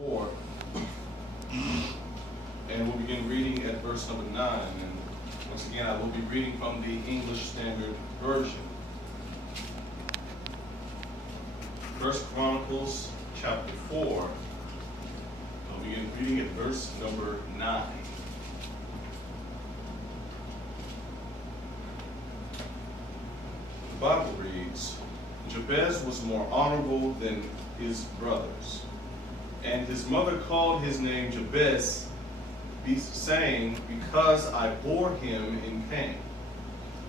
4, and we'll begin reading at verse number 9. And once again, I will be reading from the English Standard Version. 1 Chronicles chapter 4. I'll begin reading at verse number 9. The Bible reads, Jabez was more honorable than his brothers, and his mother called his name Jabez, saying, because I bore him in pain.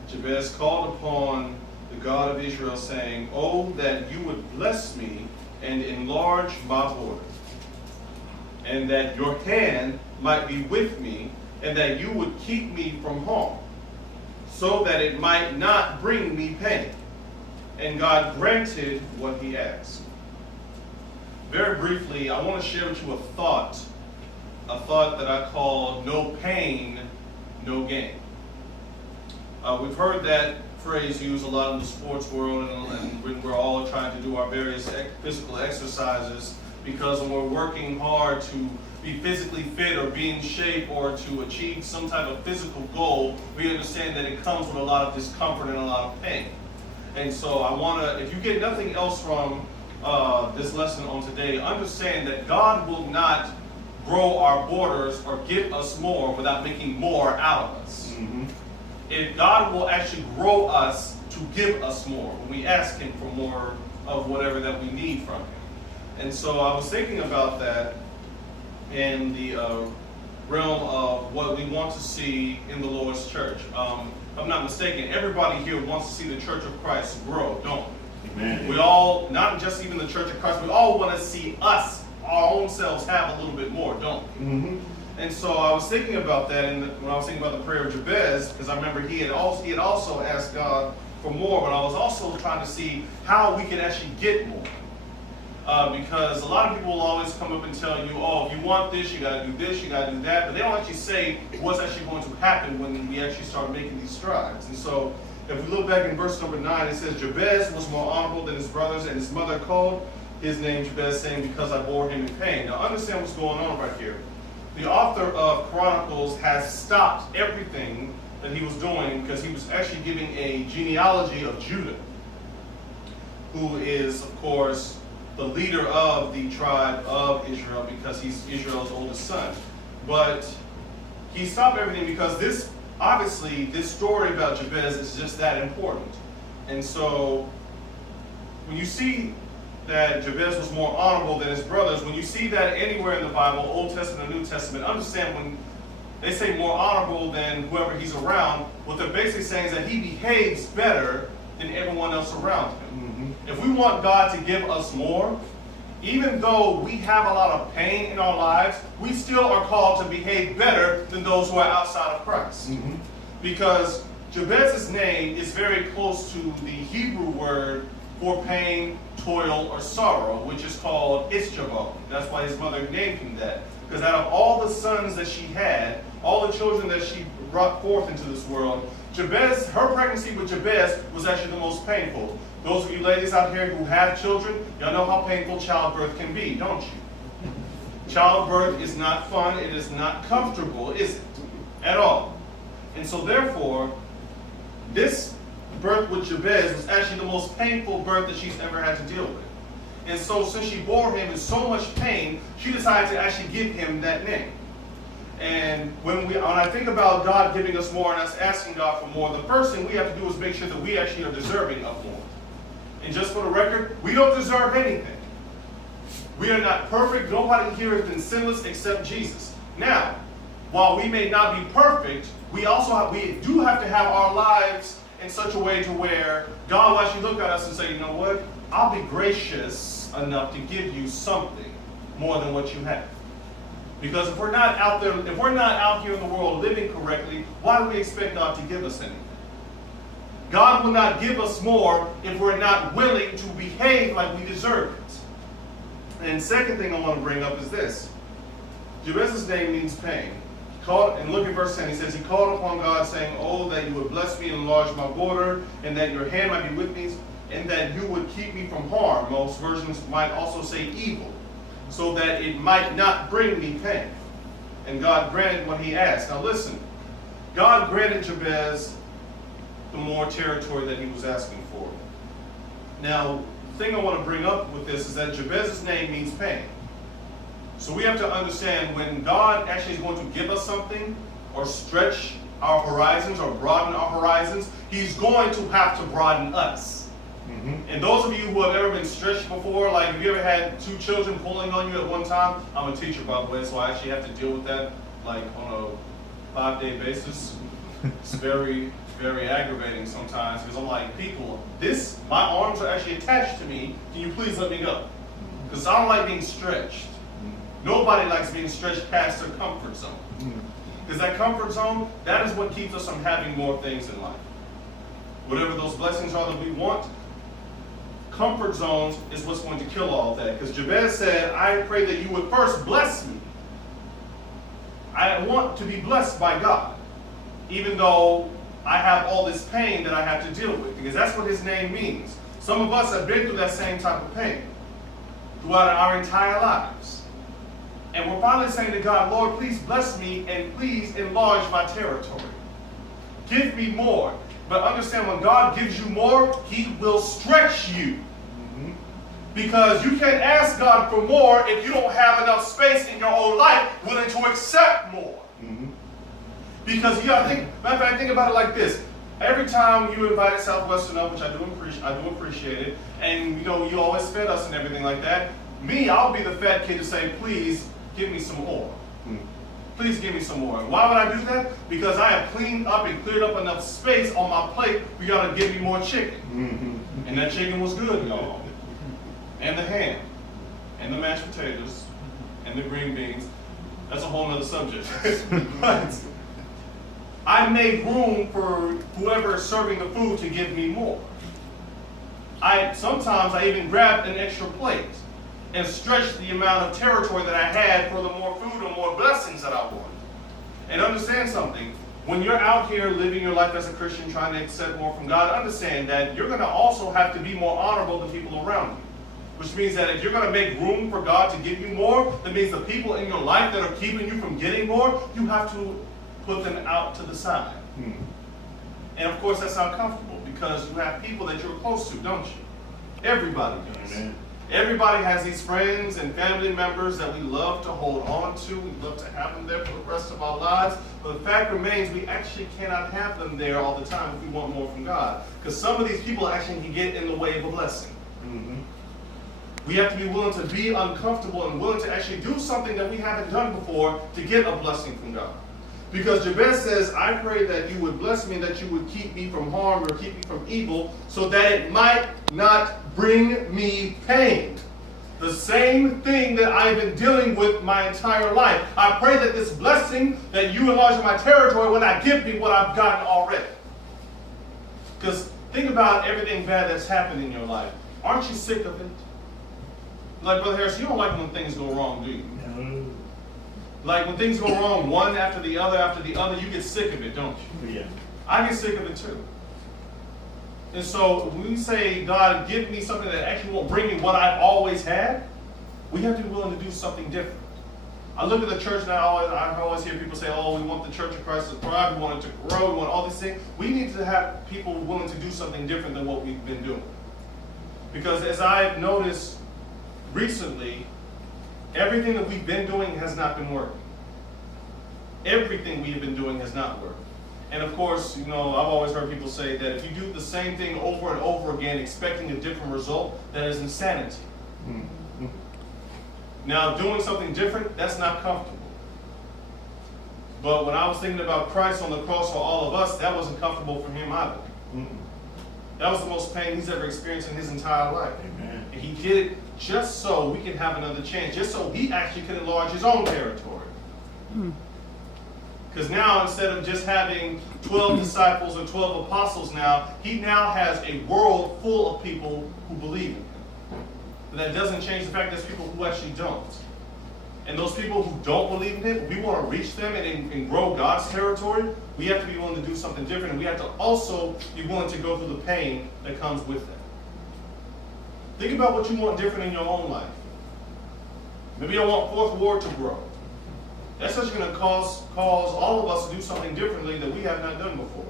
Jabez called upon the God of Israel, saying, Oh, that you would bless me and enlarge my border, and that your hand might be with me, and that you would keep me from harm, so that it might not bring me pain. And God granted what he asked. Very briefly, I want to share with you a thought that I call no pain, no gain. We've heard that phrase used a lot in the sports world, and when we're all trying to do our various physical exercises, because when we're working hard to be physically fit or be in shape or to achieve some type of physical goal, we understand that it comes with a lot of discomfort and a lot of pain. And so I want to, if you get nothing else from this lesson on today, understand that God will not grow our borders or give us more without making more out of us. Mm-hmm. If God will actually grow us to give us more when we ask him for more of whatever that we need from him. And so I was thinking about that in the realm of what we want to see in the Lord's church. If I'm not mistaken, everybody here wants to see the Church of Christ grow, don't we? Amen. We all, not just even the Church of Christ, we all want to see us, our own selves, have a little bit more, don't we? Mm-hmm. And so I was thinking about that when I was thinking about the prayer of Jabez, because I remember he had also asked God for more, but I was also trying to see how we could actually get more. Because a lot of people will always come up and tell you, oh, if you want this, you got to do this, you got to do that, but they don't actually say what's actually going to happen when we actually start making these strides. And so if we look back in verse number 9, it says, Jabez was more honorable than his brothers, and his mother called his name Jabez, saying, because I bore him in pain. Now understand what's going on right here. The author of Chronicles has stopped everything that he was doing because he was actually giving a genealogy of Judah, who is, of course, the leader of the tribe of Israel, because he's Israel's oldest son. But he stopped everything because this story about Jabez is just that important. And so when you see that Jabez was more honorable than his brothers, when you see that anywhere in the Bible, Old Testament or New Testament, understand when they say more honorable than whoever he's around, what they're basically saying is that he behaves better than everyone else around him. Mm-hmm. If we want God to give us more, even though we have a lot of pain in our lives, we still are called to behave better than those who are outside of Christ. Mm-hmm. Because Jabez's name is very close to the Hebrew word for pain, toil, or sorrow, which is called Ishjabon. That's why his mother named him that. Because out of all the sons that she had, all the children that she brought forth into this world, Jabez, her pregnancy with Jabez was actually the most painful. Those of you ladies out here who have children, y'all know how painful childbirth can be, don't you? Childbirth is not fun, it is not comfortable, is it? At all. And so therefore, this birth with Jabez was actually the most painful birth that she's ever had to deal with. And so since she bore him in so much pain, she decided to actually give him that name. And when I think about God giving us more and us asking God for more, the first thing we have to do is make sure that we actually are deserving of more. And just for the record, we don't deserve anything. We are not perfect. Nobody here has been sinless except Jesus. Now, while we may not be perfect, we do have to have our lives in such a way to where God will actually look at us and say, you know what? I'll be gracious enough to give you something more than what you have. Because if we're not out here in the world living correctly, why do we expect God to give us anything? God will not give us more if we're not willing to behave like we deserve it. And second thing I want to bring up is this. Jabez's name means pain. And look at verse 10. He says, he called upon God, saying, oh, that you would bless me and enlarge my border, and that your hand might be with me, and that you would keep me from harm. Most versions might also say evil. so that it might not bring me pain. And God granted what he asked. Now listen, God granted Jabez the more territory that he was asking for. Now, the thing I want to bring up with this is that Jabez's name means pain. So we have to understand when God actually is going to give us something or stretch our horizons or broaden our horizons, he's going to have to broaden us. And those of you who have ever been stretched before, like have you ever had 2 children pulling on you at one time? I'm a teacher, by the way, so I actually have to deal with that like on a 5-day basis. It's very, very aggravating sometimes because I'm like, people, my arms are actually attached to me. Can you please let me go? Because I don't like being stretched. Nobody likes being stretched past their comfort zone. Because that comfort zone, that is what keeps us from having more things in life. Whatever those blessings are that we want, comfort zones is what's going to kill all that. Because Jabez said, I pray that you would first bless me. I want to be blessed by God, even though I have all this pain that I have to deal with. Because that's what his name means. Some of us have been through that same type of pain throughout our entire lives. And we're finally saying to God, Lord, please bless me and please enlarge my territory. Give me more. But understand, when God gives you more, he will stretch you. Because you can't ask God for more if you don't have enough space in your own life willing to accept more. Because you got to think, matter of fact, think about it like this. Every time you invited Southwestern up, which I do appreciate it, and you know, you always fed us and everything like that, I'll be the fat kid to say, please give me some more. Please give me some more. And why would I do that? Because I have cleaned up and cleared up enough space on my plate for y'all to give me more chicken. And that chicken was good, y'all. And the ham. And the mashed potatoes. And the green beans. That's a whole nother subject. But I made room for whoever is serving the food to give me more. Sometimes I even grabbed an extra plate and stretched the amount of territory that I had for the more food or more blessings that I wanted. And understand something, when you're out here living your life as a Christian trying to accept more from God, understand that you're going to also have to be more honorable to people around you. Which means that if you're going to make room for God to give you more, that means the people in your life that are keeping you from getting more, you have to put them out to the side. And of course that's not comfortable because you have people that you're close to, don't you? Everybody does. Amen. Everybody has these friends and family members that we love to hold on to. We love to have them there for the rest of our lives. But the fact remains, we actually cannot have them there all the time if we want more from God. Because some of these people actually can get in the way of a blessing. We have to be willing to be uncomfortable and willing to actually do something that we haven't done before to get a blessing from God. Because Jabez says, I pray that you would bless me and that you would keep me from harm or keep me from evil so that it might not bring me pain. The same thing that I've been dealing with my entire life. I pray that this blessing, that you enlarge my territory will not give me what I've gotten already. Because think about everything bad that's happened in your life. Aren't you sick of it? Like, Brother Harris, you don't like when things go wrong, do you? No. Like when things go wrong, one after the other, you get sick of it, don't you? Yeah. I get sick of it too. And so when we say, God, give me something that actually won't bring me what I've always had, we have to be willing to do something different. I look at the church and I always hear people say, oh, we want the Church of Christ to thrive, we want it to grow, we want all these things. We need to have people willing to do something different than what we've been doing. Because as I've noticed recently, everything that we've been doing has not been working. Everything we have been doing has not worked. And of course, you know, I've always heard people say that if you do the same thing over and over again, expecting a different result, that is insanity. Now, doing something different, that's not comfortable. But when I was thinking about Christ on the cross for all of us, that wasn't comfortable for him either. That was the most pain he's ever experienced in his entire life. Amen. And he did it just so we can have another chance, just so he actually could enlarge his own territory. Because now, instead of just having 12 disciples or 12 apostles now, he now has a world full of people who believe in him. But that doesn't change the fact that there's people who actually don't. And those people who don't believe in him, if we want to reach them and grow God's territory, we have to be willing to do something different. And we have to also be willing to go through the pain that comes with that. Think about what you want different in your own life. Maybe I want fourth ward to grow. That's just going to cause all of us to do something differently that we have not done before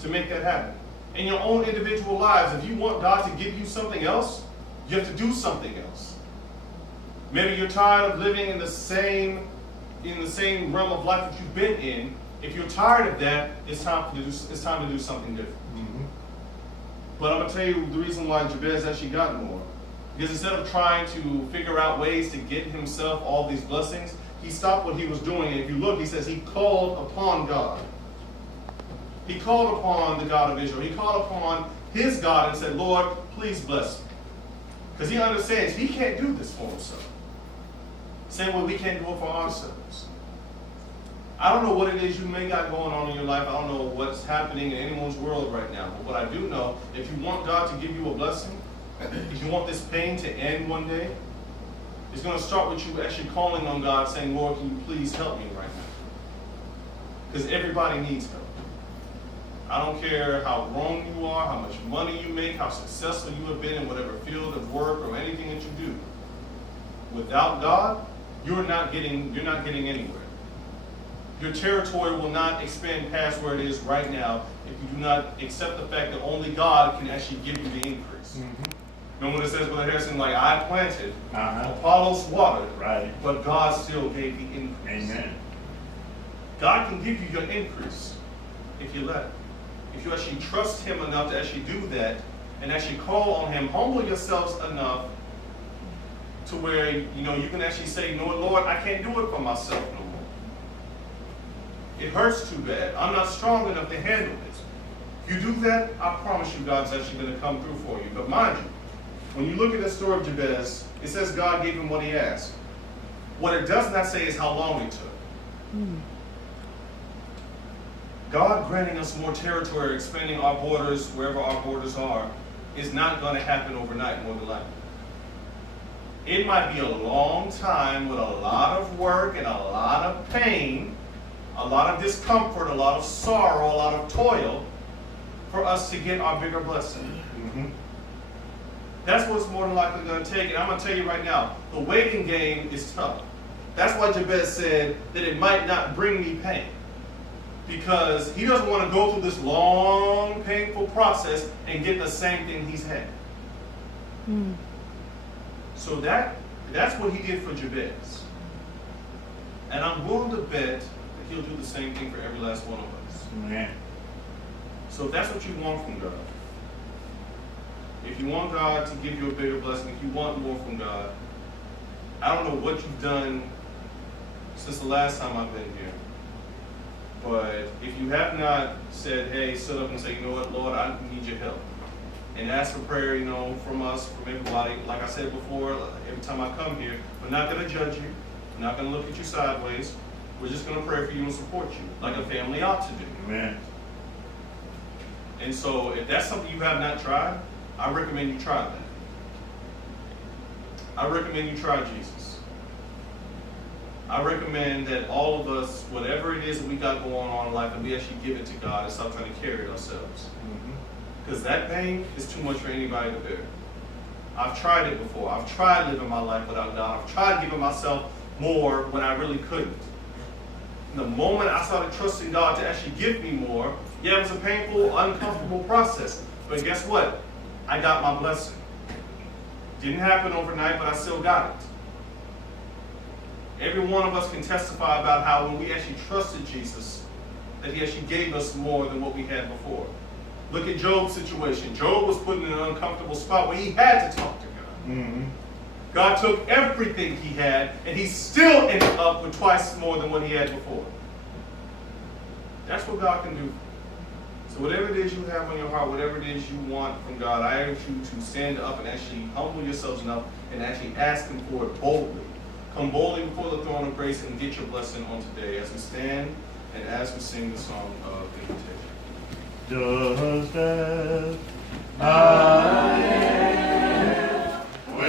to make that happen. In your own individual lives, if you want God to give you something else, you have to do something else. Maybe you're tired of living in the same realm of life that you've been in. If you're tired of that, it's time to do something different. Mm-hmm. But I'm going to tell you the reason why Jabez actually got more. Because instead of trying to figure out ways to get himself all these blessings, he stopped what he was doing. And if you look, he says he called upon God. He called upon the God of Israel. He called upon his God and said, Lord, please bless me. Because he understands he can't do this for himself. Same way we can't do it for ourselves. I don't know what it is you may got going on in your life. I don't know what's happening in anyone's world right now. But what I do know, if you want God to give you a blessing, if you want this pain to end one day, it's going to start with you actually calling on God, saying, Lord, can you please help me right now? Because everybody needs help. I don't care how grown you are, how much money you make, how successful you have been in whatever field of work or anything that you do. Without God, you're not getting anywhere. Your territory will not expand past where it is right now if you do not accept the fact that only God can actually give you the increase. Mm-hmm. Remember when it says, Brother Harrison, like I planted, Apollos watered, right, but God still gave the increase. Amen. God can give you your increase if you let it. If you actually trust him enough to actually do that and actually call on him, humble yourselves enough to where you can actually say, no, Lord, I can't do it for myself no more. It hurts too bad. I'm not strong enough to handle it. If you do that, I promise you God's actually going to come through for you. But mind you, when you look at the story of Jabez, it says God gave him what he asked. What it does not say is how long it took. God granting us more territory, expanding our borders wherever our borders are, is not going to happen overnight, more than likely. It might be a long time with a lot of work and a lot of pain, a lot of discomfort, a lot of sorrow, a lot of toil for us to get our bigger blessing. Mm-hmm. That's what's more than likely going to take. And I'm going to tell you right now, the waiting game is tough. That's why Jabez said that it might not bring me pain. Because he doesn't want to go through this long, painful process and get the same thing he's had. So that's what he did for Jabez. And I'm willing to bet that he'll do the same thing for every last one of us. Amen. So if that's what you want from God, if you want God to give you a bigger blessing, if you want more from God, I don't know what you've done since the last time I've been here. But if you have not said, hey, sit up and say, you know what, Lord, I need your help. And ask for prayer, from us, from everybody. Like I said before, every time I come here, we're not going to judge you. We're not going to look at you sideways. We're just going to pray for you and support you, like a family ought to do. Amen. And so if that's something you have not tried, I recommend you try that. I recommend you try Jesus. I recommend that all of us, whatever it is that we got going on in life, that we actually give it to God and stop trying to carry it ourselves. Because that pain is too much for anybody to bear. I've tried it before. I've tried living my life without God. I've tried giving myself more when I really couldn't. And the moment I started trusting God to actually give me more, yeah, it was a painful, uncomfortable process. But guess what? I got my blessing. Didn't happen overnight, but I still got it. Every one of us can testify about how when we actually trusted Jesus, that he actually gave us more than what we had before. Look at Job's situation. Job was put in an uncomfortable spot where he had to talk to God. Mm-hmm. God took everything he had, and he still ended up with twice more than what he had before. That's what God can do. So whatever it is you have on your heart, whatever it is you want from God, I urge you to stand up and actually humble yourselves enough and actually ask him for it boldly. Come boldly before the throne of grace and get your blessing on today as we stand and as we sing the song of invitation. Just as I am.